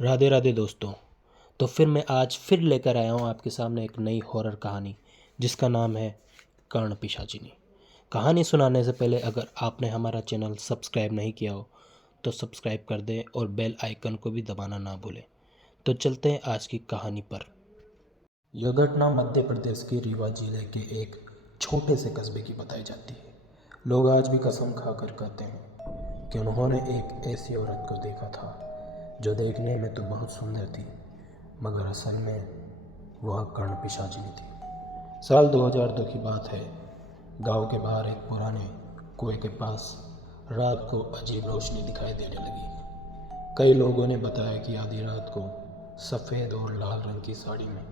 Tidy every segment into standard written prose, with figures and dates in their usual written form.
राधे राधे दोस्तों। तो फिर मैं आज फिर लेकर आया हूँ आपके सामने एक नई हॉरर कहानी जिसका नाम है कर्ण पिशाचिनी। कहानी सुनाने से पहले अगर आपने हमारा चैनल सब्सक्राइब नहीं किया हो तो सब्सक्राइब कर दें और बेल आइकन को भी दबाना ना भूलें। तो चलते हैं आज की कहानी पर। यह घटना मध्य प्रदेश के रीवा जिले के एक छोटे से कस्बे की बताई जाती है। लोग आज भी कसम खाकर कहते हैं कि उन्होंने एक ऐसी औरत को देखा था जो देखने में तो बहुत सुंदर थी, मगर असल में वह कर्ण पिशाचिनी थी। साल 2002 की बात है। गांव के बाहर एक पुराने कुएं के पास रात को अजीब रोशनी दिखाई देने लगी। कई लोगों ने बताया कि आधी रात को सफ़ेद और लाल रंग की साड़ी में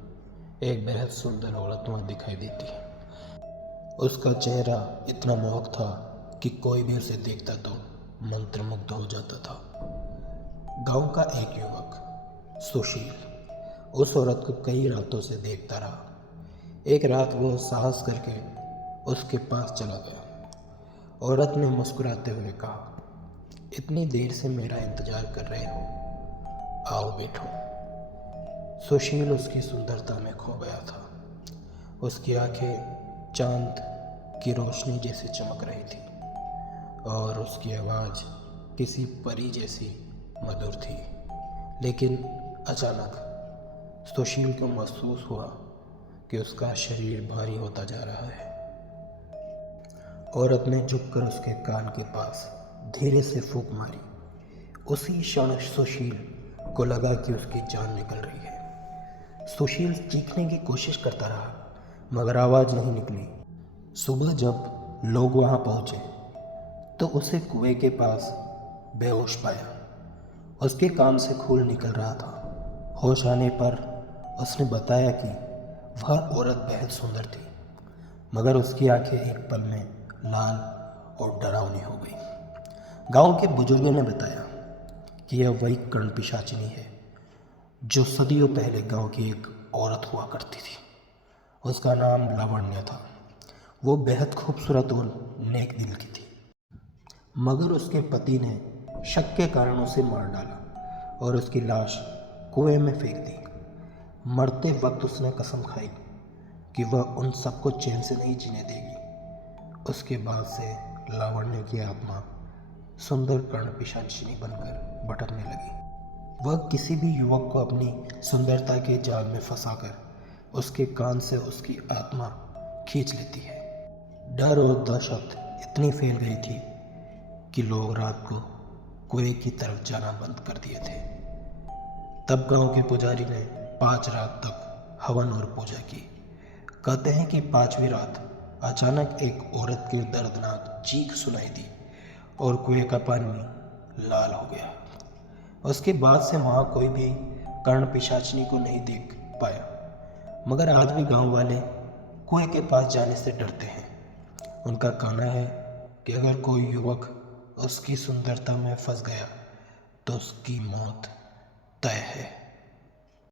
एक बेहद सुंदर औरत वहाँ दिखाई देती है। उसका चेहरा इतना मोहक था कि कोई भी उसे देखता तो मंत्रमुग्ध हो जाता था। गांव का एक युवक सुशील उस औरत को कई रातों से देखता रहा। एक रात वो साहस करके उसके पास चला गया। औरत ने मुस्कुराते हुए कहा, इतनी देर से मेरा इंतजार कर रहे हो, आओ बैठो। सुशील उसकी सुंदरता में खो गया था। उसकी आंखें चांद की रोशनी जैसे चमक रही थी और उसकी आवाज़ किसी परी जैसी मधुर थी। लेकिन अचानक सुशील को महसूस हुआ कि उसका शरीर भारी होता जा रहा है। औरत ने झुककर उसके कान के पास धीरे से फूंक मारी। उसी क्षण सुशील को लगा कि उसकी जान निकल रही है। सुशील चीखने की कोशिश करता रहा मगर आवाज़ नहीं निकली। सुबह जब लोग वहाँ पहुँचे तो उसे कुएं के पास बेहोश पाया। उसके कान से खून निकल रहा था। होश आने पर उसने बताया कि वह औरत बेहद सुंदर थी, मगर उसकी आंखें एक पल में लाल और डरावनी हो गई। गांव के बुजुर्गों ने बताया कि यह वही कर्ण पिशाचिनी है जो सदियों पहले गांव की एक औरत हुआ करती थी। उसका नाम लावण्य था। वो बेहद खूबसूरत और नेक दिल की थी, मगर उसके पति ने शक के कारण उसे मार डाला और उसकी लाश कुएं में फेंक दी। मरते वक्त उसने कसम खाई कि वह उन सबको चैन से नहीं जीने देगी। उसके बाद से लावण्य की आत्मा सुंदर कर्ण पिशाचिनी बनकर भटकने लगी। वह किसी भी युवक को अपनी सुंदरता के जाल में फंसाकर उसके कान से उसकी आत्मा खींच लेती है। डर और दहशत इतनी फैल गई थी कि लोग रात को कुएं की तरफ जाना बंद कर दिए थे। तब गांव के पुजारी ने 5 रात तक हवन और पूजा की। कहते हैं कि 5वीं रात अचानक एक औरत की दर्दनाक चीख सुनाई दी और कुएं का पानी लाल हो गया। उसके बाद से वहाँ कोई भी कर्ण पिशाचिनी को नहीं देख पाया, मगर आज भी गांव वाले कुएं के पास जाने से डरते हैं। उनका कहना है कि अगर कोई युवक उसकी सुंदरता में फंस गया तो उसकी मौत तय है।